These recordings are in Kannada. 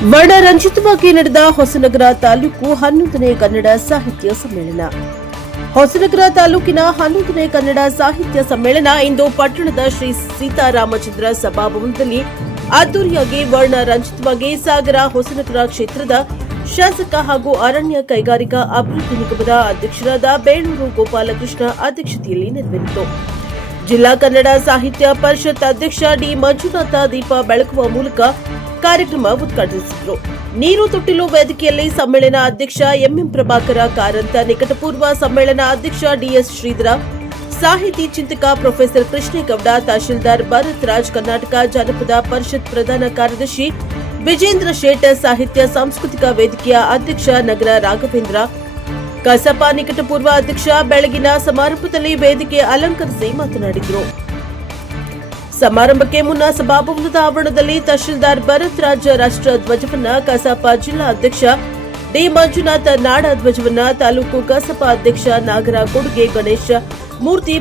ವರ್ಣರಂಜಿತವಾಗಿ ನಡೆದ ಹೊಸನಗರ ತಾಲೂಕು 11ನೇ ಕನ್ನಡ ಸಾಹಿತ್ಯ ಸಮ್ಮೇಳನ. ಹೊಸನಗರ ತಾಲೂಕಿನ 11ನೇ ಕನ್ನಡ ಸಾಹಿತ್ಯ ಸಮ್ಮೇಳನ ಇಂದು ಪಟ್ಟಣದ ಶ್ರೀ ಸೀತಾರಾಮಚಂದ್ರ ಸಭಾಭವನದಲ್ಲಿ ಅದ್ದೂರಿಯಾಗಿ ವರ್ಣರಂಜಿತವಾಗಿ ಸಾಗರ ಹೊಸನಗರ ಕ್ಷೇತ್ರದ ಶಾಸಕ ಹಾಗೂ ಅರಣ್ಯ ಕೈಗಾರಿಕಾ ಅಭಿವೃದ್ಧಿ ನಿಗಮದ ಅಧ್ಯಕ್ಷರಾದ ಬೇಳೂರು ಗೋಪಾಲಕೃಷ್ಣ ಅಧ್ಯಕ್ಷತೆಯಲ್ಲಿ ನೆರವೇರಿತು. ಜಿಲ್ಲಾ ಕನ್ನಡ ಸಾಹಿತ್ಯ ಪರಿಷತ್ ಅಧ್ಯಕ್ಷ ಡಿ ಮಂಜುನಾಥ ದೀಪ ಬೆಳಗುವ ಮೂಲಕ ಕಾರ್ಯಕ್ರಮ ಉದ್ಘಾಟಿಸಿದರು. ನೀರು ತೊಟ್ಟಿಲು ವೇದಿಕೆಯಲ್ಲಿ ಸಮ್ಮೇಳನ ಅಧ್ಯಕ್ಷ ಎಂಎಂ ಪ್ರಭಾಕರ ಕಾರಂತ, ನಿಕಟಪೂರ್ವ ಸಮ್ಮೇಳನ ಅಧ್ಯಕ್ಷ ಡಿಎಸ್ ಶ್ರೀಧರ, ಸಾಹಿತಿ ಚಿಂತಕ ಪ್ರೊಫೆಸರ್ ಕೃಷ್ಣೇಗೌಡ, ತಹಶೀಲ್ದಾರ್ ಭರತ್ ರಾಜ್, ಕರ್ನಾಟಕ ಜಾನಪದ ಪರಿಷತ್ ಪ್ರಧಾನ ಕಾರ್ಯದರ್ಶಿ ವಿಜೇಂದ್ರ ಶೇಟ್, ಸಾಹಿತ್ಯ ಸಾಂಸ್ಕೃತಿಕ ವೇದಿಕೆಯ ಅಧ್ಯಕ್ಷ ನಗರ ರಾಘವೇಂದ್ರ, ಕಸಪ ನಿಕಟಪೂರ್ವ ಅಧ್ಯಕ್ಷ ಬೆಳಗಿನ ಸಮಾರಂಭದಲ್ಲಿ ವೇದಿಕೆ ಅಲಂಕರಿಸಿ ಮಾತನಾಡಿದರು. ಸಮಾರಂಭಕ್ಕೆ ಮುನ್ನ ಸಭಾಭವನದ ಆವರಣದಲ್ಲಿ ತಹಶೀಲ್ದಾರ್ ಭರತ್ ರಾಜ್ ರಾಷ್ಟ್ರ ಧ್ವಜವನ್ನ, ಕಸಪ ಜಿಲ್ಲಾ ಅಧ್ಯಕ್ಷ ಡಿ ಮಂಜುನಾಥ ನಾಡ ಧ್ವಜವನ್ನ, ತಾಲೂಕು ಕಸಪ ಅಧ್ಯಕ್ಷ ನಾಗರ ಕೊಡುಗೆ ಗಣೇಶ ಮೂರ್ತಿ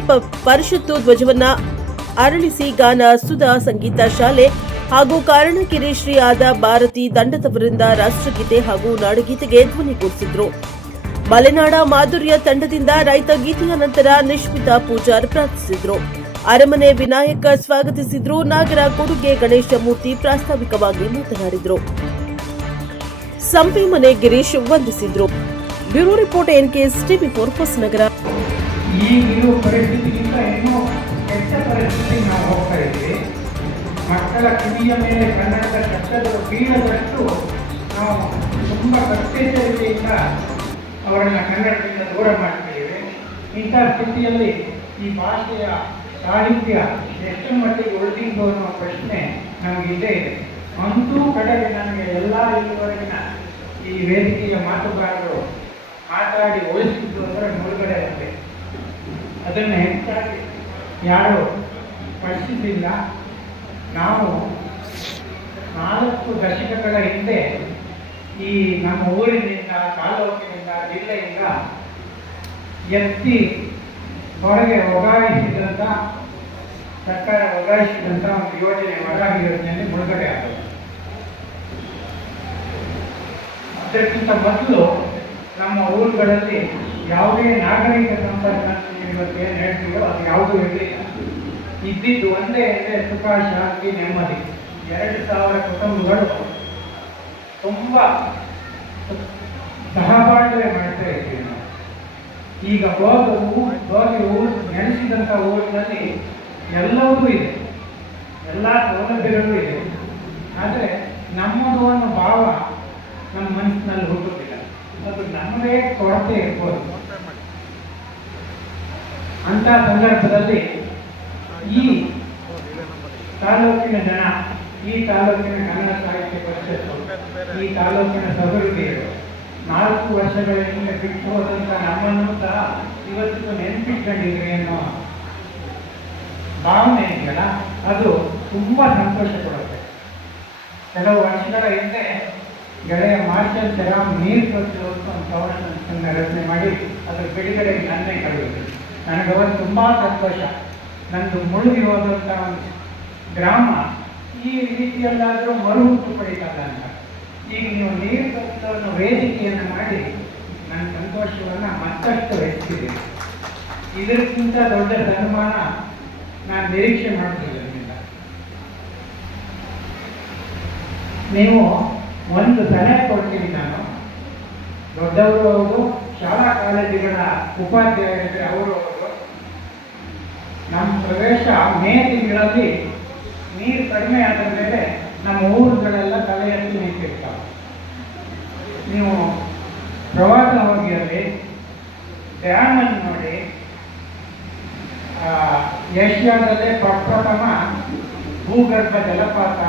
ಪರಿಷತ್ತು ಧ್ವಜವನ್ನ ಅರಳಿಸಿ ಗಾನ ಸುಧಾ ಸಂಗೀತ ಶಾಲೆ ಹಾಗೂ ಕಾರಣಕೆರೆ ಶ್ರೀ ಆದ ಭಾರತಿ ದಂಡದವರಿಂದ ರಾಷ್ಟ್ರಗೀತೆ ಹಾಗೂ ನಾಡಗೀತೆಗೆ ಧ್ವನಿಗೂಡಿಸಿದ್ರು. ಮಲೆನಾಡ ಮಾಧುರ್ಯ ತಂಡದಿಂದ ರೈತ ಗೀತೆಯ ನಂತರ ನಿಶ್ಮಿತಾ ಪೂಜಾರ್ ಪ್ರಾರ್ಥಿಸಿದ್ರು. ಅರಮನೆ ವಿನಾಯಕ ಸ್ವಾಗತಿಸಿದ್ರು. ನಾಗರ ಕೊಡುಗೆ ಗಣೇಶ ಮೂರ್ತಿ ಪ್ರಾಸ್ತಾವಿಕವಾಗಿ ಮಾತನಾಡಿದರು. ಸಂಪಿಮನೆ ಗಿರೀಶ್ ವಂದಿಸಿದ್ರು. ಬ್ಯೂರೋ ರಿಪೋರ್ಟ್ ಎನ್ಕೆಎಸ್ ಟಿವಿ4 ಹೊಸನಗರ. ಈಗಿರೋ ಪರಿಸ್ಥಿತಿಗಿಂತ ಇನ್ನೂ ಕೆಟ್ಟ ಪರಿಸ್ಥಿತಿ ನಾವು ಹೋಗ್ತಾ ಇದ್ದೀವಿ. ಮಕ್ಕಳ ಕಿವಿಯ ಮೇಲೆ ಕನ್ನಡದ ಶಬ್ದಗಳು ಬೀಳದಷ್ಟು ನಾವು ತುಂಬ ಕಟ್ಟೆಚ್ಚರಿಕೆಯಿಂದ ಅವರನ್ನು ಕನ್ನಡದಿಂದ ದೂರ ಮಾಡ್ತಿದ್ದೇವೆ. ಇಂಥ ಸ್ಥಿತಿಯಲ್ಲಿ ಈ ಭಾಷೆಯ ಸಾಹಿತ್ಯ ಎಷ್ಟು ಮಟ್ಟಿಗೆ ಉಳಿದಿದ್ದು ಅನ್ನೋ ಪ್ರಶ್ನೆ ನಮಗಿದ್ದೇ ಇದೆ. ಅಂತೂ ಕಡೆಗೆ ನನಗೆ ಎಲ್ಲ ಇಲ್ಲಿವರೆಗಿನ ಈ ವೇದಿಕೆಯ ಮಾತುಗಾರರು ಮಾತಾಡಿ ಉಳಿಸಿದ್ದು ಅಂದರೆ ಮುಳುಗಡೆ ಅಂತೆ. ಅದನ್ನು ಹೆಚ್ಚಾಗಿ ಯಾರು ಸ್ಪರ್ಶಿಸಿಲ್ಲ. ನಾವು 4 ದಶಕಗಳ ಹಿಂದೆ ಈ ನಮ್ಮ ಊರಿನಿಂದ, ತಾಲೂಕಿನಿಂದ, ಜಿಲ್ಲೆಯಿಂದ ಎತ್ತಿ ಹೊರಗೆ ಒಗಾಯಿಸಿದಂಥ ಸರ್ಕಾರ ಒಗಾಯಿಸಿದಂಥ ಒಂದು ಯೋಜನೆ ವರಾಹಿ ಯೋಜನೆಯಲ್ಲಿ ಮುಳುಗಡೆ ಆಗಿದೆ. ಅದಕ್ಕಿಂತ ಮೊದಲು ನಮ್ಮ ಊರುಗಳಲ್ಲಿ ಯಾವುದೇ ನಾಗರಿಕ ಸಂಪರ್ಕ ಇವತ್ತು ಏನು ಹೇಳ್ತೀವೋ ಅದು ಯಾವುದೂ ಇರಲಿಲ್ಲ. ಇದ್ದಿದ್ದು ಒಂದೇ ಅಂದರೆ ಸುಖ, ಶಾಂತಿ, ನೆಮ್ಮದಿ. 2000 ಕುಟುಂಬಗಳು ತುಂಬ ಸಹಬಾಳ್ವೆ ಮಾಡ್ತಾ ಇದ್ದೀವಿ ನಾವು. ಈಗ ಹೋಗಿ ನೆನೆಸಿದಂಥ ಊರಿನಲ್ಲಿ ಎಲ್ಲವೂ ಇದೆ, ಎಲ್ಲ ಸೌಲಭ್ಯಗಳೂ ಇದೆ. ಆದರೆ ನಮ್ಮದು ಅನ್ನೋ ಭಾವ ನಮ್ಮ ಮನಸ್ಸಿನಲ್ಲಿ ಹುಟ್ಟುತ್ತಿಲ್ಲ. ಅದು ನಮ್ಮದೇ ಕೊರತೆ ಇರ್ಬೋದು. ಅಂಥ ಸಂದರ್ಭದಲ್ಲಿ ಈ ತಾಲೂಕಿನ ಜನ, ಈ ತಾಲೂಕಿನ ಕನ್ನಡ ಸಾಹಿತ್ಯ ಪರಿಷತ್ತು, ಈ ತಾಲೂಕಿನ ಸಹೃದಯರು 4 ವರ್ಷಗಳ ಹಿಂದೆ ಬಿಟ್ಟು ಹೋದಂಥ ನಮ್ಮನ್ನು ಸಹ ಇವತ್ತು ನೆನಪಿಟ್ಕೊಂಡಿದ್ರಿ ಅನ್ನೋ ಭಾವನೆ ಇದೆಯಲ್ಲ, ಅದು ತುಂಬ ಸಂತೋಷ ಕೊಡುತ್ತೆ. ಕೆಲವು ವರ್ಷಗಳ ಹಿಂದೆ ಗೆಳೆಯ ಮಾರ್ಷಲ್ ಸೆರಾಮ್ ನೀರು ತೊಟ್ಟು ಒಂದು ಕವನವನ್ನು ರಚನೆ ಮಾಡಿ ಅದರ ಬಿಡುಗಡೆಗೆ ನನ್ನೇ ಕಳೆಯಿತು. ನನಗೆ ಅವತ್ತು ತುಂಬ ಸಂತೋಷ. ನಂದು ಮುಳುಗಿ ಹೋದಂಥ ಒಂದು ಗ್ರಾಮ ಈ ರೀತಿಯಲ್ಲಾದರೂ ಮರುಹುಟ್ಟು ಪಡೀತಲ್ಲ ಅಂತ. ಈಗ ನೀವು ನೀರು ತೊಟ್ಟವನ್ನು ವೇದಿಕೆಯನ್ನು ಮಾಡಿ ನನ್ನ ಸಂತೋಷವನ್ನು ಮತ್ತಷ್ಟು ಹೆಚ್ಚಿದೆ. ಇದಕ್ಕಿಂತ ದೊಡ್ಡ ಸನ್ಮಾನ ನಾನು ನಿರೀಕ್ಷೆ ಮಾಡ್ತಿದ್ದೆ ನಿಮ್ಮಿಂದ. ನೀವು ಒಂದು ಸಲಹೆ ಕೊಡ್ತೀನಿ. ನಾನು ದೊಡ್ಡವರು ಹೌದು, ಶಾಲಾ ಕಾಲೇಜುಗಳ ಉಪಾಧ್ಯಾಯರಿದ್ರೆ ಅವರು ಹೌದು. ನಮ್ಮ ಪ್ರದೇಶ ಮೇ ತಿಂಗಳಲ್ಲಿ ನೀರು ಕಡಿಮೆ ಆದ ಮೇಲೆ ನಮ್ಮ ಊರುಗಳೆಲ್ಲ ತಲೆ ಎತ್ತಿ ನಿಂತಿರ್ತಾವೆ. ನೀವು ಪ್ರವಾಸ ಹೋಗಿ ಅಲ್ಲಿ ಡ್ಯಾಮನ್ನು ನೋಡಿ. ಏಷ್ಯಾದಲ್ಲೇ ಪ್ರಪ್ರಥಮ ಭೂಗರ್ಭ ಜಲಪಾತ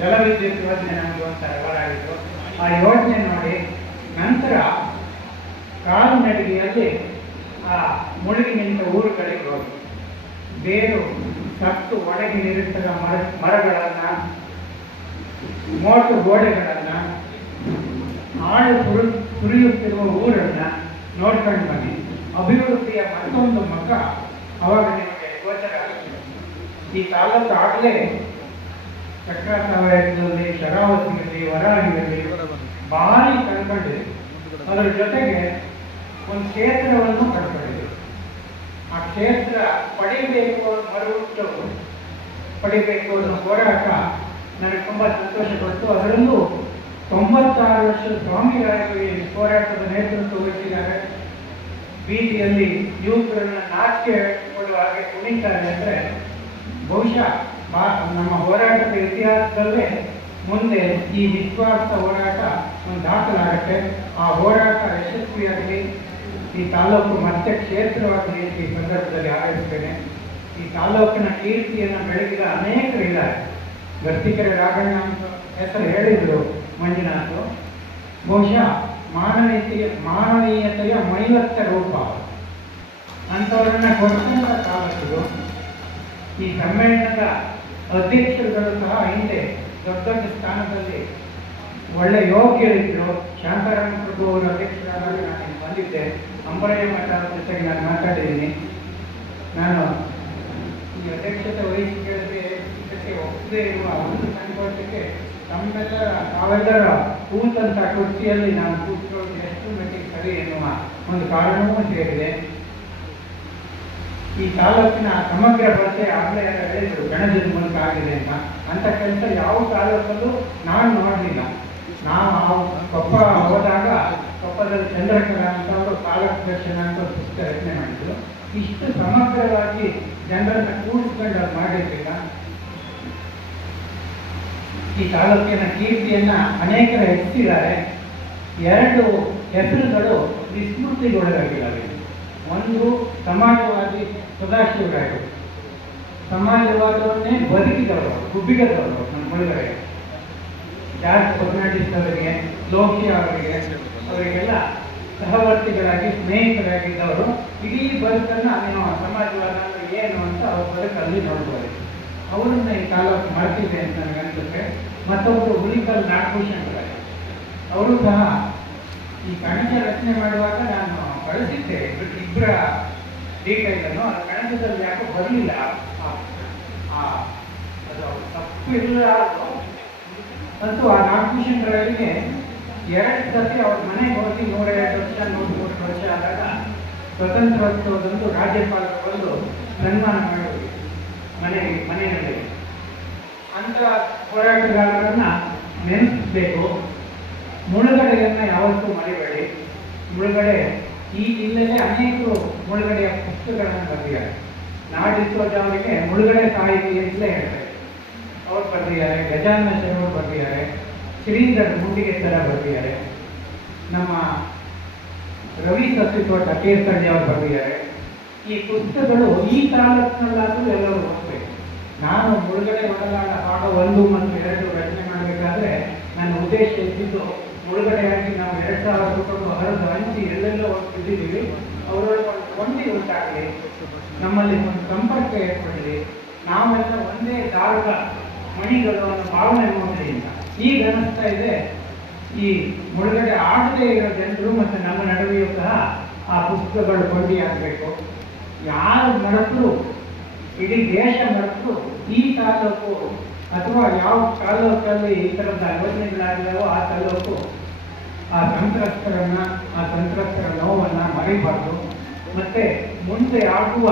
ಜಲವಿದ್ಯುತ್ ಯೋಜನೆ ನಮಗೆ ಒಂಥರ ಹೊರಡಿತ್ತು. ಆ ಯೋಜನೆ ನೋಡಿ ನಂತರ ಕಾಲ್ನಡಿಗೆಯಲ್ಲಿ ಆ ಮುಳುಗಿ ನಿಂತ ಊರುಗಳಿಗೆ ಹೋಗಿ ಬೇರು ಸತ್ತು ಒಣಗಿ ನಿರುತ್ತದ ಮರಗಳನ್ನು, ಮೋಟು ಗೋಡೆಗಳನ್ನು, ಆಳು ಸುರಿಯುತ್ತಿರುವ ಊರನ್ನು ನೋಡ್ಕೊಂಡು ಬನ್ನಿ. ಅಭಿವೃದ್ಧಿಯ ಮತ್ತೊಂದು ಮಗ ಅವಾಗ ನಿಮಗೆ ಗೋಚರ ಆಗುತ್ತೆ. ಈ ತಾಲೂಕು ಆಗಲೇ ಚಕ್ರ ಸಾವಯವದಲ್ಲಿ, ಶರಾವತಿಯಲ್ಲಿ, ಜೊತೆಗೆ ಒಂದು ಕ್ಷೇತ್ರವನ್ನು ಪಡ್ಕೊಂಡಿದ್ರು. ಆ ಕ್ಷೇತ್ರ ಪಡಿಬೇಕು, ಮರುಹುಟ್ಟು ಪಡಿಬೇಕು ಅನ್ನೋ ಹೋರಾಟ ನನಗೆ ತುಂಬ ಸಂತೋಷ ಕೊಟ್ಟು, ಅದರಲ್ಲೂ 96 ವರ್ಷದ ಸ್ವಾಮಿರಾಯರು ಈ ಹೋರಾಟದ ನೇತೃತ್ವ ವಹಿಸಿದ್ದಾರೆ. ಬೀದಿಯಲ್ಲಿ ಯುವಕರನ್ನ ನಾಚಿಕೆ ಕೊಡುವ ಹಾಗೆ ಕುಣಿತಾರೆ ಅಂದರೆ ಬಹುಶಃ ನಮ್ಮ ಹೋರಾಟದ ಇತಿಹಾಸದಲ್ಲೇ ಮುಂದೆ ಈ ನಿಸ್ವಾರ್ಥ ಹೋರಾಟ ಒಂದು ದಾಖಲಾಗತ್ತೆ. ಆ ಹೋರಾಟ ಯಶಸ್ವಿಯಾಗಲಿ, ಈ ತಾಲೂಕು ಮತ್ತೆ ಕ್ಷೇತ್ರವಾಗಲಿ ಈ ಸಂದರ್ಭದಲ್ಲಿ ಹಾರೈಸುತ್ತೇನೆ. ಈ ತಾಲೂಕಿನ ಕೀರ್ತಿಯನ್ನು ಬೆಳಗಿದ ಅನೇಕರಿದ್ದಾರೆ. ಗರ್ತಿಕೆರೆ ರಾಘಣ್ಣ ಹೆಸರು ಹೇಳಿದರು, ಮಂಜುನಾಥ್. ಬಹುಶಃ ಮಾನವೀಯತೆಯ ಮೈವತ್ತ ರೂಪ ಅಂಥವ್ರನ್ನ ಕೊಟ್ಟಂಥ ತಾಲೂಕು. ಈ ಸಮ್ಮೇಳನದ ಅಧ್ಯಕ್ಷರುಗಳು ಸಹ ಹಿಂದೆ ದೊಡ್ಡ ದೊಡ್ಡ ಸ್ಥಾನದಲ್ಲಿ ಒಳ್ಳೆ ಯೋಗ್ಯರಿದ್ದರು. ಶಾಂತಾರಾಮ ಪ್ರಭು ಅವರ ಅಧ್ಯಕ್ಷರಾಗಿ ನಾನು ಬಂದಿದ್ದೆ. ಅಂಬರಯ್ಯ ಮಠ ಜೊತೆಗೆ ನಾನು ಮಾತಾಡಿದ್ದೀನಿ. ನಾನು ಈ ಅಧ್ಯಕ್ಷತೆ ವಹಿಸಿಕೆ ಒಪ್ಪದೇ ಇರುವ ಒಂದು ಸಂಕೋಚಕ್ಕೆ ತಾವೆಲ್ಲರ ಕೂತಂಥ ಕುರ್ಚಿಯಲ್ಲಿ ನಾನು ಕೂತ್ಕೊಳ್ಳೋದು ಎಷ್ಟು ಮಟ್ಟಿಗೆ ಸರಿ ಎನ್ನುವ ಒಂದು ಕಾರಣವೂ ಸೇರಿದೆ. ಈ ತಾಲೂಕಿನ ಸಮಗ್ರ ಬಳಕೆ ಆಗಲೇ ಹೇಳಿದರು, ಗಣಜದ ಮೂಲಕ ಆಗಿದೆ ಅಂತ ಕೆಲಸ ಯಾವ ತಾಲೂಕಲ್ಲೂ ನಾನು ನೋಡಲಿಲ್ಲ. ನಾವು ಕೊಪ್ಪ ಹೋದಾಗ ಕೊಪ್ಪದಲ್ಲಿ ಚಂದ್ರಕಲಾ ಅಂತ ಅವರು ತಾಲೂಕು ದರ್ಶನ ಅಂತ ಒಂದು ಪುಸ್ತಕ ರಚನೆ ಮಾಡಿದ್ರು. ಇಷ್ಟು ಸಮಗ್ರವಾಗಿ ಜನರನ್ನು ಕೂಡಿಸ್ಕೊಂಡು ಅದು ಮಾಡಿರ್ಲಿಲ್ಲ. ಈ ತಾಲೂಕಿನ ಕೀರ್ತಿಯನ್ನ ಅನೇಕರು ಹೆಚ್ಚಿದ್ದಾರೆ. 2 ಹೆಸರುಗಳು ವಿಸ್ಮೃತಿಗೊಳಗಾಗಿದ್ದಾವೆ. ಒಂದು ಸಮಾಜವಾದಿ ಸದಾಶಿವರಾಯರು, ಸಮಾಜವಾದವನ್ನೇ ಬದುಕಿದವರು, ಗುಬ್ಬಿಗದವರು. ನಮ್ಮ ಮುಳುಗಡೆ ಜಾರ್ಜ್ ಫರ್ನಾಂಡಿಸ್ ಅವರಿಗೆ, ಲೋಕಿ ಅವರಿಗೆಲ್ಲ ಸಹವರ್ತಿಗಳಾಗಿ ಸ್ನೇಹಿತರಾಗಿದ್ದವರು. ಇಡೀ ಬದುಕನ್ನು ನೀವು ಸಮಾಜವಾದ ಅಂದ್ರೆ ಏನು ಅಂತ ಅವ್ರ ಬದುಕಲ್ಲಿ ನೋಡ್ಬೋದು. ಅವರನ್ನ ಈ ತಾಲೂಕು ಮಾಡ್ತಿದೆ ಅಂತ ನನಗನ್ಸುತ್ತೆ. ಮತ್ತೊಬ್ಬರು ಹುಲಿಕಲ್ ನಾಗಭೂಷಣ್ ಅವರು ಸಹ ಈ ಕಣಜ ರಚನೆ ಮಾಡುವಾಗ ನಾನು ಬಳಸಿದ್ದೆ ಇಬ್ಬರ ಡೀಟೇಲನ್ನು. ಆ ಕಣಜದಲ್ಲಿ ಯಾಕೋ ಬರಲಿಲ್ಲ, ಅದು ತಪ್ಪು ಇಲ್ಲ ಅಂತೂ. ಆ ನಾಗಭೂಷಣ್ ರಾಯರಿಗೆ 2 ಸತಿ ಅವ್ರ ಮನೆಗೆ ಹೋಗಿ 102 ವರ್ಷ 103 ವರ್ಷ ಆದಾಗ ಸ್ವತಂತ್ರೋತ್ಸವದಂದು ರಾಜ್ಯಪಾಲರು ಬಂದು ಸನ್ಮಾನ ಮಾಡೋದು ಮನೆಯಲ್ಲಿ. ಅಂತ ಹೋರಾಟಗಾರರನ್ನ ನೆನೆಸಬೇಕು. ಮುಳುಗಡೆಯನ್ನ ಯಾವತ್ತೂ ಮರಿಬೇಡಿ. ಮುಳುಗಡೆ ಈ ಜಿಲ್ಲೆಯಲ್ಲಿ ಅನೇಕರು ಮುಳುಗಡೆಯ ಪುಸ್ತಕಗಳನ್ನು ಬರೆದಿದ್ದಾರೆ. ನಾಡಿಸೋಜ ಅವರಿಗೆ ಮುಳುಗಡೆ ಸಾಹಿತಿ ಅಂತಲೇ ಹೇಳ್ತಾರೆ. ಅವ್ರು ಬರೆದಿದ್ದಾರೆ. ಗಜಾನನ ಶರ್ಮರು ಬರೆದಿದ್ದಾರೆ. ಶ್ರೀಧರ್ ಮುಂಡಿಗೆ ಥರ ಬರೆದಿದ್ದಾರೆ. ನಮ್ಮ ರವಿ ಸಸಿತೋಟ ತೀರ್ಥಹಳ್ಳಿ ಅವರು ಬರೆದಿದ್ದಾರೆ. ಈ ಪುಸ್ತಕಗಳು ಈ ತಾಲೂಕಿನಲ್ಲಾದರೂ ಎಲ್ಲರೂ ಓದಬೇಕು. ನಾನು ಮುಳುಗಡೆ ಒಡಲಾಡ ಭಾಗ 1 ಮತ್ತು 2 ರಚನೆ ಮಾಡಬೇಕಾದ್ರೆ ನನ್ನ ಉದ್ದೇಶ ಇದ್ದಿದ್ದು ಮುಳುಗಡೆಯಾಗಿ ನಾವು 2000 ಕುಟುಂಬ ಹರಿದು ಹಂಚಿ ಎಲ್ಲೆಲ್ಲೋ ಹೋಗ್ತಿದ್ದೀವಿ. ಅವರೊಳಗೆ ಒಂದು ಕೊಂಡಿ ಉಂಟಾಗಲಿ, ನಮ್ಮಲ್ಲಿ ಒಂದು ಸಂಪರ್ಕ ಏರ್ಪಡಲಿ, ನಾವೆಲ್ಲ ಒಂದೇ ದಾರದ ಮಣಿಗಳು ಅನ್ನೋ ಭಾವನೆ ನೋಡಲಿಲ್ಲ. ಈಗ ಅನಿಸ್ತಾ ಇದೆ ಈ ಮುಳುಗಡೆ ಆಗದೇ ಇರೋ ಜನರು ಮತ್ತು ನಮ್ಮ ನಡುವೆಯೂ ಸಹ ಆ ಪುಸ್ತಕಗಳು ಕೊಂಡಿ ಆಗಬೇಕು. ಯಾರು ಮರೆತರು, ಇಡೀ ದೇಶ ಮರೆತರು ಈ ತಾಲೂಕು ಅಥವಾ ಯಾವ ತಾಲೂಕಲ್ಲಿ ಈ ಥರದ ಯೋಜನೆಗಳಾಗಿದ್ದಾವೋ ಆ ತಾಲೂಕು ಆ ಸಂತ್ರಸ್ತರ ನೋವನ್ನು ಮರಿಬಾರ್ದು. ಮತ್ತೆ ಮುಂದೆ ಆಗುವ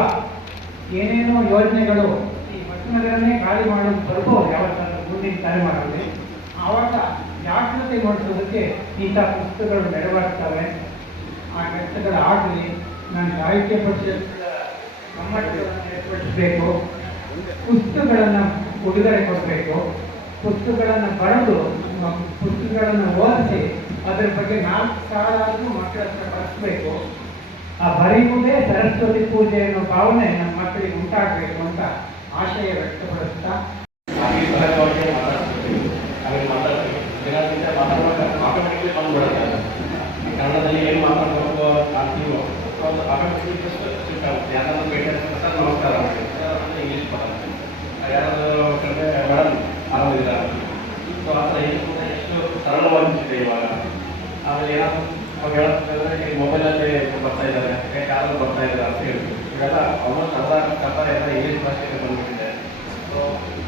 ಏನೇನೋ ಯೋಜನೆಗಳು ಈ ಮಟ್ಟನಗರನ್ನೇ ಖಾಲಿ ಮಾಡೋದು ಬರ್ಬೋದು ಯಾವತ್ತಾದ್ರೂ ಮುಂದಿನ ತಲೆಮಾರಲ್ಲಿ. ಆವಾಗ ಜಾಗೃತಿ ಮಾಡಿಸೋದಕ್ಕೆ ಇಂಥ ಪುಸ್ತಕಗಳು ನೆರವಾಗ್ತವೆ. ಆ ಕೆಲಸಗಳಾಗಲಿ. ನಾನು ಸಾಹಿತ್ಯ ಪರಿಷತ್ ಕಮ್ಮಟಗಳನ್ನು ಏರ್ಪಡಿಸಬೇಕು. ಪುಸ್ತಕಗಳನ್ನು ಉಡುಗೊರೆ ಕೊಡಬೇಕು. ಪುಸ್ತಕಗಳನ್ನು ಬರೆದು ಪುಸ್ತಕಗಳನ್ನು ಓದಿಸಿ ಅದರ ಬಗ್ಗೆ 4,000 ಮಕ್ಕಳ ಹತ್ರ ಬರೆಸಬೇಕು. ಆ ಬರೆಯುವುದೇ ಸರಸ್ವತಿ ಪೂಜೆ ಅನ್ನೋ ಭಾವನೆ ನಮ್ಮ ಮಕ್ಕಳಿಗೆ ಉಂಟಾಗಬೇಕು ಅಂತ ಆಶಯ ವ್ಯಕ್ತಪಡಿಸ್ತಾ ಕನ್ನಡದಲ್ಲಿ ಏನು ಮಾತಾಡಬೇಕು ಅಂತೀವೋ ಅದು ಆಟೋಮೆಟಿಕ್ ಶಿಫ್ಟ್ ಆಗುತ್ತೆ. ಯಾರಾದ್ರೂ ಬೇಟೆ ಸರ್ ನಮಸ್ಕಾರ ಇಂಗ್ಲೀಷ್ ಮಾತಾಡ್ತೀವಿ. ಯಾರಾದರೂ ಕಡೆ ಮೇಡಮ್ ಆರಾಮಿಲ್ಲ. ಸೊ ಆ ಥರ ಎಷ್ಟು ಸರಳವಾಗಿರುತ್ತೆ ಇವಾಗ. ಆಮೇಲೆ ಏನಾದರೂ ನಾವು ಹೇಳೋದಂದ್ರೆ ಮೊಬೈಲಲ್ಲಿ ಬರ್ತಾ ಇದ್ದಾರೆ, ಯಾರಾದರೂ ಬರ್ತಾ ಇದ್ದಾರೆ ಅಂತ ಹೇಳ್ತೀವಿ. ಇವೆಲ್ಲ ಆಲ್ಮೋಸ್ಟ್ ಅರ್ಧ ಎಲ್ಲ ಇಂಗ್ಲೀಷ್ ಭಾಷೆಗೆ ಬಂದ್ಬಿಟ್ಟಿದೆ. ಸೊ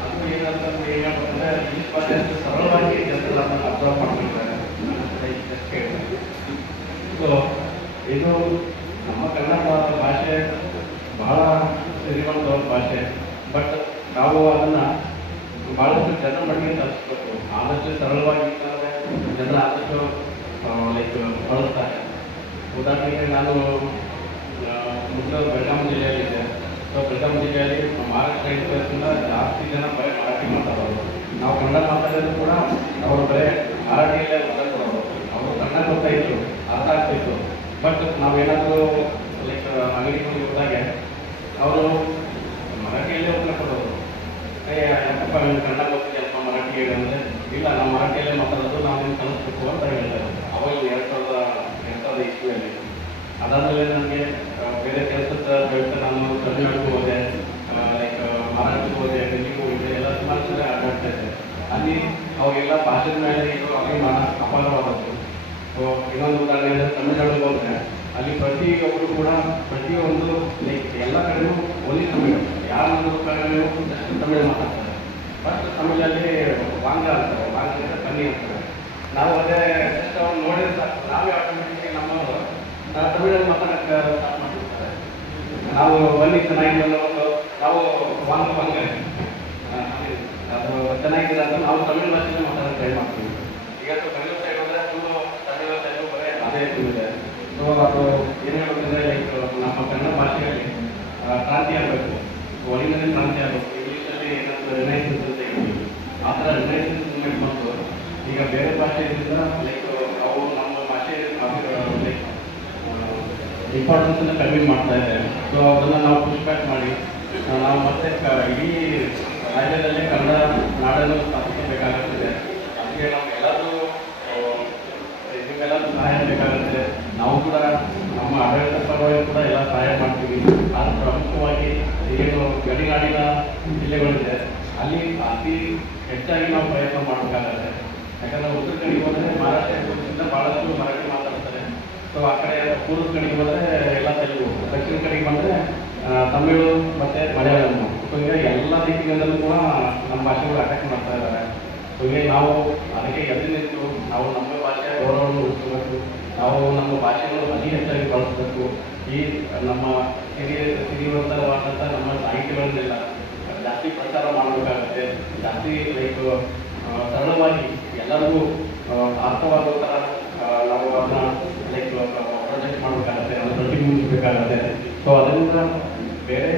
ಅದು ಏನಂತಂದ್ರೆ ಏನು ಹೇಳ್ಬೇಕಂದ್ರೆ ಇಂಗ್ಲೀಷ್ ಭಾಷೆ ಅಷ್ಟು ಸರಳವಾಗಿ ಜನರೆಲ್ಲ ಅಬ್ಸರ್ವ್ ಮಾಡ್ತಿರ್ತಾರೆ. ಸೊ ಇದು ನಮ್ಮ ಕನ್ನಡ ಭಾಷೆ ಬಹಳ ಸಿರಿವಂತ ಭಾಷೆ. ಬಟ್ ನಾವು ಅದನ್ನು ಭಾಳಷ್ಟು ಜನರ ಮಟ್ಟಿಗೆ ತರಿಸ್ಬೇಕು. ಆದಷ್ಟು ಸರಳವಾಗಿ ಜನರು ಆದಷ್ಟು ಲೈಕ್ ಬಳಸ್ತಾರೆ. ಉದಾಹರಣೆಗೆ ನಾನು ಮೊದಲು ಬೆಳಗಾವಿ ಜಿಲ್ಲೆಯಲ್ಲಿದ್ದೆ. ಸೊ ಬೆಳಗಾವಿ ಜಿಲ್ಲೆಯಲ್ಲಿ ಮಹಾರಾಷ್ಟ್ರ ಇರೋದ್ರಿಂದ ಜಾಸ್ತಿ ಜನ ಬರೀ ಮರಾಠಿ ಮಾತಾಡೋರು. ನಾವು ಕನ್ನಡ ಮಾತಾಡೋದು ಕೂಡ ಅವರು ಬರೀ ಮರಾಠಿಯಲ್ಲೇ ಮಾತಾಡ್ಕೊಡೋರು. ಅವರು ಕನ್ನಡ ಗೊತ್ತಾಯಿತು, ಅರ್ಥ ಆಗ್ತಿತ್ತು. ಬಟ್ ನಾವೇನಾದರೂ ಲೈಕ್ ಅಂಗಡಿಗೆ ಹೋದಾಗೆ ಅವರು ಮರಾಠಿಯಲ್ಲೇ ಉತ್ತರ ಕೊಡೋರು. ಯಾಕಪ್ಪ ನಿಮ್ಗೆ ಕನ್ನಡ ಗೊತ್ತಿದೆಯಪ್ಪ ಮರಾಠಿ ಹೇಳಿ ಅಂದರೆ, ಇಲ್ಲ ನಾವು ಮರಾಠಿಯಲ್ಲೇ ಮಾತಾಡೋದು, ನಾವು ನಿಮ್ಗೆ ಕಲಿಸ್ಬೇಕು ಅಂತ ಹೇಳ್ತಾರೆ. ಅವಾಗ 2000 ಇಸ್ವಿಯಲ್ಲಿ. ಅದಾದಮೇಲೆ ನನಗೆ ಬೇರೆ ಕೆಲಸದ ಬೆಳೆತ ನಾನು ತಮಿಳ್ನಾಡಿಗೆ ಹೋದೆ, ಲೈಕ್ ಮಹಾರಾಷ್ಟ್ರಕ್ಕೆ ಹೋದೆ, ಡೆಲ್ಲಿಗೆ ಹೋಗಿದ್ದೆ, ಎಲ್ಲ ಸುಮಾರು ಸಲ ಆಟಾಡ್ತಾ ಇದ್ದೆ. ಅಲ್ಲಿ ಅವಾಗೆಲ್ಲ ಭಾಷೆದ ಮೇಲೆ ಇದು ಅಭಿಮಾನ ಅಪಾರವಾದದ್ದು. ಸೊ ಇನ್ನೊಂದು ಉದಾಹರಣೆ ಅಂದರೆ ತಮಿಳ್ನಾಡಿಗೆ ಹೋದರೆ ಅಲ್ಲಿ ಪ್ರತಿಯೊಬ್ಬರು ಕೂಡ ಪ್ರತಿಯೊಂದು ಲೈಕ್ ಎಲ್ಲ ಕಡೆಯೂ ಒಲಿ ತಮಿಳು, ಯಾರೊಂದು ಕಡೆಯೂ ತಮಿಳು ಮಾತಾಡ್ತಾರೆ. ಫಸ್ಟ್ ತಮಿಳಲ್ಲಿ ವಾಂಗ ಅಂತಾರೆ, ವಾಂಗ ಅಂದರೆ ಕನ್ನಿ ಅಂತಾರೆ. ನಾವು ಅದೇ ಜಸ್ಟ್ ಅವ್ರು ನೋಡಿದ್ರೆ ಸಾಕು, ನಾವೇ ಆಟೋಮೆಟಿಕ್ಕಾಗಿ ನಮ್ಮವರು ನಾವು ತಮಿಳಲ್ಲಿ ಮಾತಾಡೋಕ್ಕೆ ಸ್ಟಾರ್ಟ್ ಮಾಡಿರ್ತಾರೆ. ನಾವು ಬನ್ನಿ ಚೆನ್ನಾಗಿದೆ ಒಂದು ನಾವು ವಾಂಗ ಅದು ಚೆನ್ನಾಗಿದೆ ಅಂತ ನಾವು ತಮಿಳು ಭಾಷೆಯಲ್ಲಿ ಮಾತಾಡೋಕ್ಕೆ ಟ್ರೈ ಮಾಡ್ತೀವಿ. ಈಗ ಬೆಂಗಳೂರು ಸೈಡ್ ಹೋದರೆ ಫುಲ್ಲು ತಮಿಳು ಸೈಡು ಬರೀ ಅದೇ ಇದೆ. ಸೊ ಅದು ಏನು ಹೇಳೋದಂದರೆ ಲೈಕ್ ನಮ್ಮ ಕನ್ನಡ ಭಾಷೆಯಲ್ಲಿ ಕ್ರಾಂತಿ ಆಗಬೇಕು, ಒಳಗಿನ ಕ್ರಾಂತಿ ಆಗಬೇಕು. ಇಂಗ್ಲೀಷಲ್ಲಿ ಏನಂತ ರಿನೈಸೆನ್ಸ್ ಅಂತ ಹೇಳ್ತೀವಿ. ಆ ಥರ ರಿನೈಸೆನ್ಸ್ ಮೂವ್ಮೆಂಟ್ ಬಂತು. ಈಗ ಬೇರೆ ಭಾಷೆಯಿಂದ ಲೈಕ್ ಅವು ನಮ್ಮ ಭಾಷೆ ಲೈಕ್ ಇಂಪಾರ್ಟೆನ್ಸನ್ನು ಕಡಿಮೆ ಮಾಡ್ತಾ ಇದೆ. ಸೊ ಅದನ್ನು ನಾವು ಪುಷ್ ಬ್ಯಾಕ್ ಮಾಡಿ ನಾವು ಮತ್ತೆ ಇಡೀ ರಾಜ್ಯದಲ್ಲೇ ಕನ್ನಡ ನಾಡನ್ನು ಸ್ಥಾಪಿಸಬೇಕಾಗುತ್ತದೆ. ಅದಕ್ಕೆ ನಮಗೆಲ್ಲರೂ ಇದಕ್ಕೆಲ್ಲರೂ ಸಹಾಯ ಬೇಕಾಗುತ್ತೆ. ನಾವು ಕೂಡ ನಮ್ಮ ಆಡಳಿತ ಪರವಾಗಿ ಕೂಡ ಎಲ್ಲ ಸಹಾಯ ಮಾಡ್ತೀವಿ. ಆದರೆ ಪ್ರಮುಖವಾಗಿ ಏನು ಗಡಿನಾಡಿನ ಜಿಲ್ಲೆಗಳಿದೆ ಅಲ್ಲಿ ಅತಿ ಹೆಚ್ಚಾಗಿ ನಾವು ಪ್ರಯತ್ನ ಮಾಡಬೇಕಾಗತ್ತೆ. ಯಾಕಂದರೆ ಉತ್ತರ ಕಡೆಗೆ ಹೋದರೆ ಮಹಾರಾಷ್ಟ್ರ ಭಾಳಷ್ಟು ಮರಾಠಿ ಮಾತಾಡ್ತಾರೆ. ಸೊ ಆ ಕಡೆ ಪೂರ್ವ ಕಡೆಗೆ ಹೋದರೆ ಎಲ್ಲ ತೆಲುಗು, ದಕ್ಷಿಣ ಕಡೆಗೆ ಬಂದರೆ ತಮಿಳು ಮತ್ತು ಮಲಯಾಳಂ. ಸೊ ಈಗ ಎಲ್ಲ ದಿಕ್ಕಿನಲ್ಲೂ ಕೂಡ ನಮ್ಮ ಭಾಷೆಗಳು ಅಟ್ಯಾಕ್ ಮಾಡ್ತಾ ಇದ್ದಾರೆ. ಸೊ ಈಗ ನಾವು ಅದಕ್ಕೆ ಎದ್ದು ನಿಂತು ನಾವು ನಮ್ಮ ಭಾಷೆಯ ಗೌರವವನ್ನು ಉಳಿಸಬೇಕು. ನಾವು ನಮ್ಮ ಭಾಷೆಯನ್ನು ಅತಿ ಹೆಚ್ಚಾಗಿ ಬಳಸಬೇಕು. ಈ ನಮ್ಮ ಸಿರಿವಂತವಾದಂಥ ನಮ್ಮ ಸಾಹಿತ್ಯಗಳನ್ನೆಲ್ಲ ಜಾಸ್ತಿ ಪ್ರಚಾರ ಮಾಡಬೇಕಾಗುತ್ತೆ. ಜಾಸ್ತಿ ಲೈಕ್ ಸರಳವಾಗಿ ಎಲ್ಲರಿಗೂ ಅರ್ಥವಾಗೋ ಥರ ನಾವು ಅದನ್ನ ಲೈಕ್ ಪ್ರೊಜೆಕ್ಟ್ ಮಾಡಬೇಕಾಗತ್ತೆ, ಅದನ್ನು ಪ್ರತಿಬಿಂಬಿಸಬೇಕಾಗತ್ತೆ. ಸೊ ಅದರಿಂದ ಬೇರೆ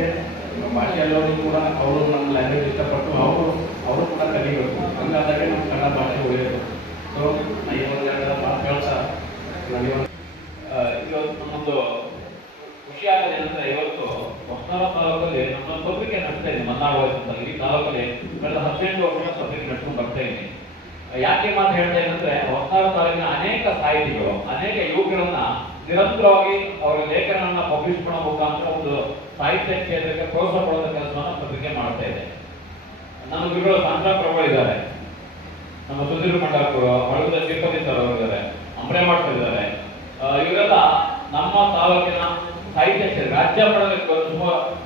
ಭಾಷೆಯಲ್ಲವರು ಕೂಡ ಅವರು ನಮ್ಮ ಲ್ಯಾಂಗ್ವೇಜ್ ಇಷ್ಟಪಟ್ಟು ಅವರು ಕೂಡ ಕಲಿಬೇಕು. ಹಂಗಾದಾಗೆ ನಮ್ಮ ಕನ್ನಡ ಭಾಷೆ ಉಳಿಯೋದು. ಸೊ ನಮ್ಮದು ನಮ್ಮೊಂದು ಖುಷಿ ಆಗೋದು ಏನಂದರೆ, ಇವತ್ತು ಹೊಸನಗರ ತಾಲೂಕಲ್ಲಿ ನಮ್ಮ ಪತ್ರಿಕೆ ನಡೆಸ್ತಾ ಇದ್ದೀನಿ. ಮನ್ನಾಡ್ ವಾಯ್ಸ್ ಅಂತ ಈ ತಾಲೂಕಲ್ಲಿ ಕಳೆದ 18 ವರ್ಷ ಪತ್ರಿಕೆ ನಡೆಸ್ಕೊಂಡು ಬರ್ತಾ ಇದ್ದೀನಿ. ಯಾಕೆ ಮಾತು ಹೇಳ್ತಾ ಏನಂದ್ರೆ, ಹೊಸನಗರ ತಾಲೂಕಿನ ಅನೇಕ ಸಾಹಿತಿಗಳು, ಅನೇಕ ಯುವಕರನ್ನ ನಿರಂತರವಾಗಿ ಅವರ ಲೇಖನನ್ನ ಪಬ್ಲಿಷ್ ಮಾಡೋ ಮುಖಾಂತರ ಒಂದು ಸಾಹಿತ್ಯ ಕ್ಷೇತ್ರಕ್ಕೆ ಪ್ರೋತ್ಸಾಹ ಕೊಡೋದ ಕೆಲಸವನ್ನು ಪತ್ರಿಕೆ ಮಾಡ್ತಾ ಇದೆ. ನಮ್ಮ ಗುರುಗಳು ಸಾಂದ್ರಪ್ರಭುಗಳಿದ್ದಾರೆ, ನಮ್ಮ ಸುಧೀರ್ ಮಂಡಾಪುರ, ಹೊಳದ ತಿರುಪತಿ ಸರ್ ಅವರಿದ್ದಾರೆ, ಅಂಬ್ರೇಮಠ್ ಇದ್ದಾರೆ. ಇವರೆಲ್ಲ ನಮ್ಮ ತಾಲೂಕಿನ ಸಾಹಿತ್ಯ ಕ್ಷೇತ್ರ ರಾಜ್ಯ ಮಟ್ಟದಲ್ಲಿ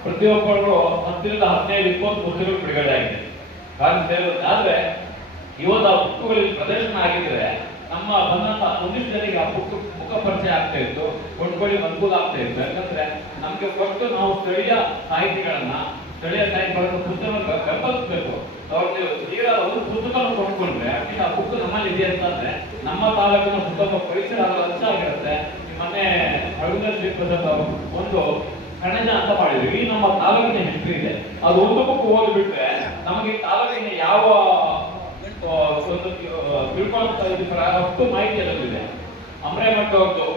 ಪ್ರತಿಯೊಬ್ಬರು 10ರಿಂದ 15-20 ಪುಸ್ತಕಗಳು ಬಿಡುಗಡೆ ಆಗಿದೆ. ಕಾರಣ ಸೇರಿದ ಆದ್ರೆ ಇವತ್ತು ಆ ಬುಕ್ಕುಗಳಲ್ಲಿ ಪ್ರದರ್ಶನ ಆಗಿದ್ರೆ ನಮ್ಮ ಬಂದಂತ ಒಂದಿಷ್ಟು ಜನರಿಗೆ ಆ ಬುಕ್ ಮುಖ ಪರಿಚಯ ಆಗ್ತಾ ಇತ್ತು, ಕೊಂಡ್ಕೊಳ್ಳಿ ಅನುಕೂಲ ಆಗ್ತಾ ಇತ್ತು. ಯಾಕಂದ್ರೆ ನಮ್ಗೆ ಫಸ್ಟ್ ನಾವು ಸ್ಥಳೀಯ ಸಾಹಿತಿಗಳನ್ನ, ಸ್ಥಳೀಯ ಸಾಹಿತ್ಯಗಳನ್ನ ಪುಸ್ತಕ ಬೆಂಬಲಿಸಬೇಕು. ಅವ್ರಿಗೆ ತೀರಾ ಒಂದು ಪುಸ್ತಕ ಕೊಂಡ್ಕೊಂಡ್ರೆ ಅಟ್ಲೀಸ್ಟ್ ಆ ಬುಕ್ ನಮ್ಮಲ್ಲಿ ಇದೆ ಅಂತಂದ್ರೆ ನಮ್ಮ ತಾಲೂಕಿನ ಸುತ್ತಮ ಪರಿಸರ ಹೆಚ್ಚಾಗಿರುತ್ತೆ. ಮೊನ್ನೆ ಹಳಗಲ್ಲಿ ಒಂದು ಕಣಜ ಅಂತ ಮಾಡಿದ್ವಿ. ಈ ನಮ್ಮ ತಾಲೂಕಿನ ಹಿಸ್ಟ್ರಿ ಇದೆ, ಅದು ಒಂದು ಬುಕ್ ಓದ್ಬಿಟ್ರೆ ನಮಗೆ ತಾಲೂಕಿನ ಯಾವ ಒಂದು ತಿಳ್ಕೊಳ್ಳೋ ಅಷ್ಟು ಮಾಹಿತಿ ಅದರಲ್ಲಿದೆ. ಅಂಬ್ರೇಮಠ ಅವ್ರದ್ದು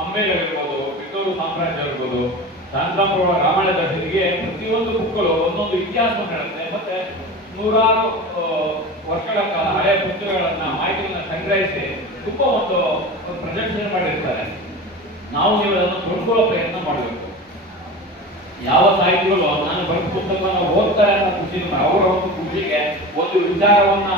ಅಂಬೇಗಳಿರ್ಬೋದು, ಕಿತ್ತೂರು ಸಾಮ್ರಾಜ್ಯ ಇರ್ಬೋದು, ಶಾಂತರಾಮಪುರ ರಾಮಾಯಣ ದರ್ಶನಿಗೆ ಪ್ರತಿಯೊಂದು ಬುಕ್ಗಳು ಒಂದೊಂದು ಇತಿಹಾಸವನ್ನು ಹೇಳುತ್ತೆ. ಮತ್ತೆ ನೂರಾರು ವರ್ಷಗಳ ಕಾಲ ಹಳೆಯ ಪುಸ್ತಕಗಳನ್ನ ಮಾಹಿತಿಗಳನ್ನ ಸಂಗ್ರಹಿಸಿ ತುಂಬಾ ಒಂದು ಪ್ರೆಸೆಂಟೇಷನ್ ಮಾಡಿರ್ತಾರೆ. ನಾವು ನೀವು ಅದನ್ನು ಕೊಂಡ್ಕೊಳ್ಳೋ ಪ್ರಯತ್ನ ಮಾಡಬೇಕು. ಯಾವ ಸಾಹಿತಿಗಳು ನಾನು ಬರೆದ ಪುಸ್ತಕವನ್ನು ಓದ್ತಾರೆ ಅನ್ನೋ ಖುಷಿ, ಅವರ ಒಂದು ಖುಷಿಗೆ ಒಂದು ವಿಚಾರವನ್ನ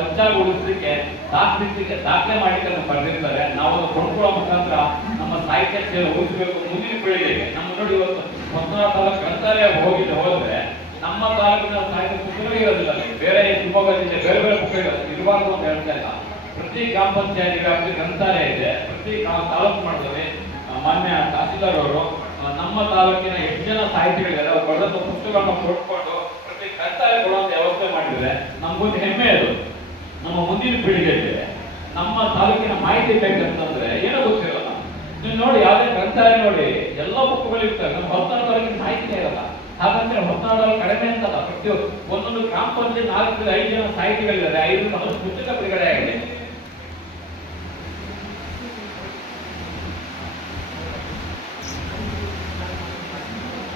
ಅಚ್ಚಾಗೊಳಿಸಲಿಕ್ಕೆ ದಾಖಲೆ ಮಾಡಿಕ್ಕೆ ಬರೆದಿರ್ತಾರೆ. ನಾವು ಕೊಂಡ್ಕೊಳ್ಳೋ ಮುಖಾಂತರ ನಮ್ಮ ಸಾಹಿತ್ಯ ಉಳಿಸಬೇಕು ಮುಂದಿನ ಪೀಳಿಗೆಗೆ. ನಮ್ಮ ನೋಡಿ ಇವತ್ತು ಹೊಸನಗರ ತಾಲೂಕು ಗ್ರಂಥಾಲಯ ಹೋದ್ರೆ ನಮ್ಮ ತಾಲೂಕಿನ ಸಾಹಿತ್ಯ ಪುಸ್ತಕಗಳು ಇರೋದಿಲ್ಲ. ಬೇರೆ ಶಿವಮೊಗ್ಗದಿಂದ ಬೇರೆ ಬೇರೆ ಪುಸ್ತಕಗಳು ಇರಬಾರ್ದು ಅಂತ ಹೇಳ್ತಾ ಇಲ್ಲ. ಪ್ರತಿ ಗ್ರಾಮ ಪಂಚಾಯತ್ ವ್ಯಾಪ್ತಿ ಗ್ರಂಥಾಲಯ ಇದೆ. ಪ್ರತಿ ತಾಲೂಕು ಮಾಡಿದ್ರೆ ಮಾನ್ಯ ತಹಸೀಲ್ದಾರ್ ಅವರು ನಮ್ಮ ತಾಲೂಕಿನ ಎಷ್ಟು ಜನ ಸಾಹಿತಿಗಳಿದ್ದಾರೆ ಅವ್ರು ಬರೆದ ಪುಸ್ತಕಗಳನ್ನ ಕೊಟ್ಕೊಂಡು ಪ್ರತಿ ಗ್ರಂಥಾಲಯ ಕೊಡುವಂತ ವ್ಯವಸ್ಥೆ ಮಾಡಿದ್ರೆ ನಮ್ಗೊಂದು ಹೆಮ್ಮೆ ಅದು. ನಮ್ಮ ಮುಂದಿನ ಪೀಳಿಗೆಗೆ ನಮ್ಮ ತಾಲೂಕಿನ ಮಾಹಿತಿ ಬೇಕಂತಂದ್ರೆ ಏನೋ ಗೊತ್ತಿರಲ್ಲ. ನೀವು ನೋಡಿ ಯಾವುದೇ ಗ್ರಂಥಾಲಯ ನೋಡಿ ಎಲ್ಲ ಬುಕ್ಗಳು ಇರ್ತವೆ. ನಮ್ಮ ಹೊಸನಾಡು ತಾಲೂಕಿನ ಮಾಹಿತಿನೇ ಇರಲ್ಲ. ಹಾಗಂದ್ರೆ ಹೊಸನಾಡಲ್ಲಿ ಕಡಿಮೆ ಅಂತಲ್ಲ, ಪ್ರತಿ ಒಂದೊಂದು ಗ್ರಾಮ ಪಂಚಾಯತ್ 4 5 ಜನ ಸಾಹಿತಿಗಳಿದ್ದಾರೆ, 5 ಪುಸ್ತಕ ಬಿಡುಗಡೆ ಆಗಿದೆ.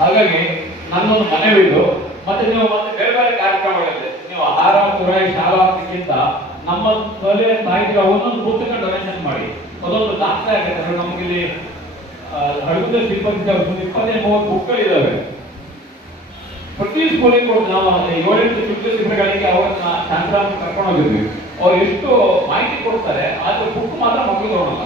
ಹಾಗಾಗಿ ನನ್ನೊಂದು ಮನವಿದು. ಮತ್ತೆ ನೀವು ಮತ್ತೆ ಬೇರೆ ಬೇರೆ ಕಾರ್ಯಕ್ರಮಗಳಿದೆ, ನೀವು ಆಹಾರ ಪೂರೈ ಶಾಲಾ ಕ್ಕಿಂತ ನಮ್ಮ ಸ್ಥಳೀಯ ಸಾಹಿತ್ಯ ಒಂದೊಂದು ಪುಸ್ತಕ ಡೊನೇಷನ್ ಮಾಡಿ, ಅದೊಂದು ದಾಖಲೆ ಆಗುತ್ತೆ. ನಮಗಿಲ್ಲಿ ಹಳಗುದ ಸಿಬ್ಬಂದಿ 20-30 ಬುಕ್ಗಳಿದ್ದಾವೆ. ಪ್ರತಿ ಸ್ಕೂಲಿಗೆ ಕೊಟ್ಟು ನಾವು 7-8 ಶಿಬಿರಗಳಿಗೆ ಅವರನ್ನ ಶಾಂತರಾಮ್ ಕರ್ಕೊಂಡು ಹೋಗಿದ್ವಿ. ಅವ್ರು ಎಷ್ಟು ಮಾಹಿತಿ ಕೊಡ್ತಾರೆ, ಆದ್ರೆ ಬುಕ್ ಮಾತ್ರ ಮಕ್ಕಳು ತಗೊಳಲ್ಲ.